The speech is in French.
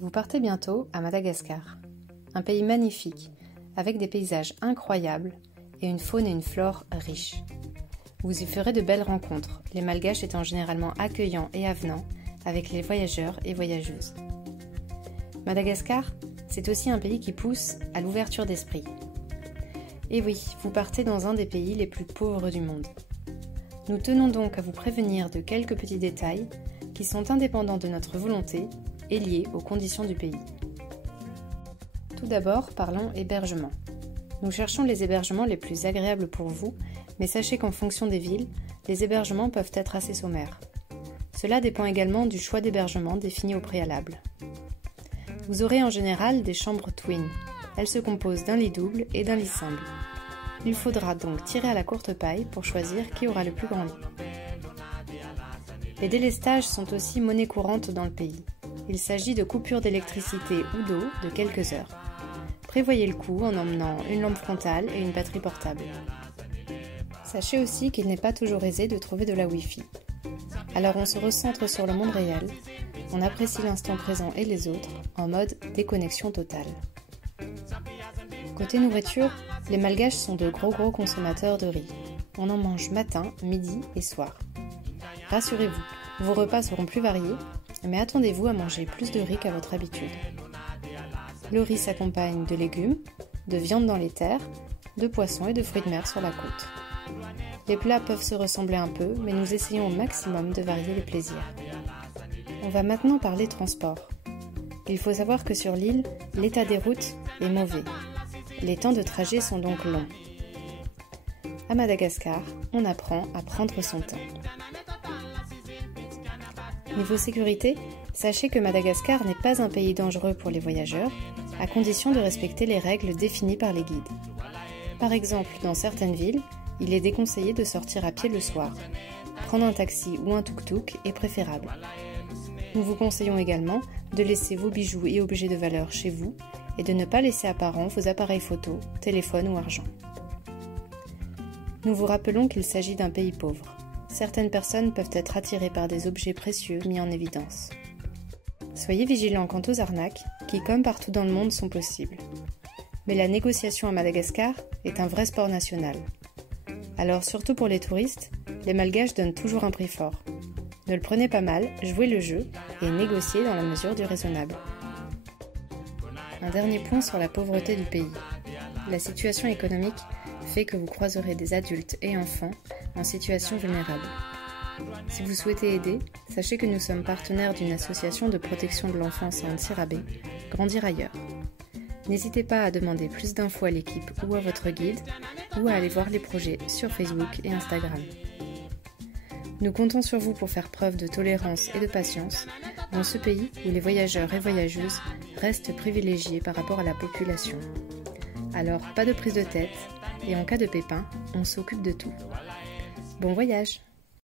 Vous partez bientôt à Madagascar, un pays magnifique, avec des paysages incroyables et une faune et une flore riches. Vous y ferez de belles rencontres, les Malgaches étant généralement accueillants et avenants avec les voyageurs et voyageuses. Madagascar, c'est aussi un pays qui pousse à l'ouverture d'esprit. Et oui, vous partez dans un des pays les plus pauvres du monde. Nous tenons donc à vous prévenir de quelques petits détails qui sont indépendants de notre volonté et liés aux conditions du pays. Tout d'abord, parlons hébergement. Nous cherchons les hébergements les plus agréables pour vous, mais sachez qu'en fonction des villes, les hébergements peuvent être assez sommaires. Cela dépend également du choix d'hébergement défini au préalable. Vous aurez en général des chambres twin. Elles se composent d'un lit double et d'un lit simple. Il faudra donc tirer à la courte paille pour choisir qui aura le plus grand lit. Les délestages sont aussi monnaie courante dans le pays. Il s'agit de coupures d'électricité ou d'eau de quelques heures. Prévoyez le coût en emmenant une lampe frontale et une batterie portable. Sachez aussi qu'il n'est pas toujours aisé de trouver de la Wi-Fi. Alors on se recentre sur le monde réel, on apprécie l'instant présent et les autres en mode déconnexion totale. Côté nourriture, les Malgaches sont de gros consommateurs de riz. On en mange matin, midi et soir. Rassurez-vous, vos repas seront plus variés, mais attendez-vous à manger plus de riz qu'à votre habitude. Le riz s'accompagne de légumes, de viande dans les terres, de poissons et de fruits de mer sur la côte. Les plats peuvent se ressembler un peu, mais nous essayons au maximum de varier les plaisirs. On va maintenant parler transport. Il faut savoir que sur l'île, l'état des routes est mauvais. Les temps de trajet sont donc longs. À Madagascar, on apprend à prendre son temps. Niveau sécurité, sachez que Madagascar n'est pas un pays dangereux pour les voyageurs, à condition de respecter les règles définies par les guides. Par exemple, dans certaines villes, il est déconseillé de sortir à pied le soir. Prendre un taxi ou un tuk-tuk est préférable. Nous vous conseillons également de laisser vos bijoux et objets de valeur chez vous et de ne pas laisser apparents vos appareils photo, téléphone ou argent. Nous vous rappelons qu'il s'agit d'un pays pauvre. Certaines personnes peuvent être attirées par des objets précieux mis en évidence. Soyez vigilants quant aux arnaques, qui comme partout dans le monde sont possibles. Mais la négociation à Madagascar est un vrai sport national. Alors surtout pour les touristes, les Malgaches donnent toujours un prix fort. Ne le prenez pas mal, jouez le jeu et négociez dans la mesure du raisonnable. Un dernier point sur la pauvreté du pays. La situation économique fait que vous croiserez des adultes et enfants en situation vulnérable. Si vous souhaitez aider, sachez que nous sommes partenaires d'une association de protection de l'enfance à Antsirabe, Grandir ailleurs. N'hésitez pas à demander plus d'infos à l'équipe ou à votre guide, ou à aller voir les projets sur Facebook et Instagram. Nous comptons sur vous pour faire preuve de tolérance et de patience dans ce pays où les voyageurs et voyageuses restent privilégiés par rapport à la population. Alors, pas de prise de tête, et en cas de pépin, on s'occupe de tout. Bon voyage!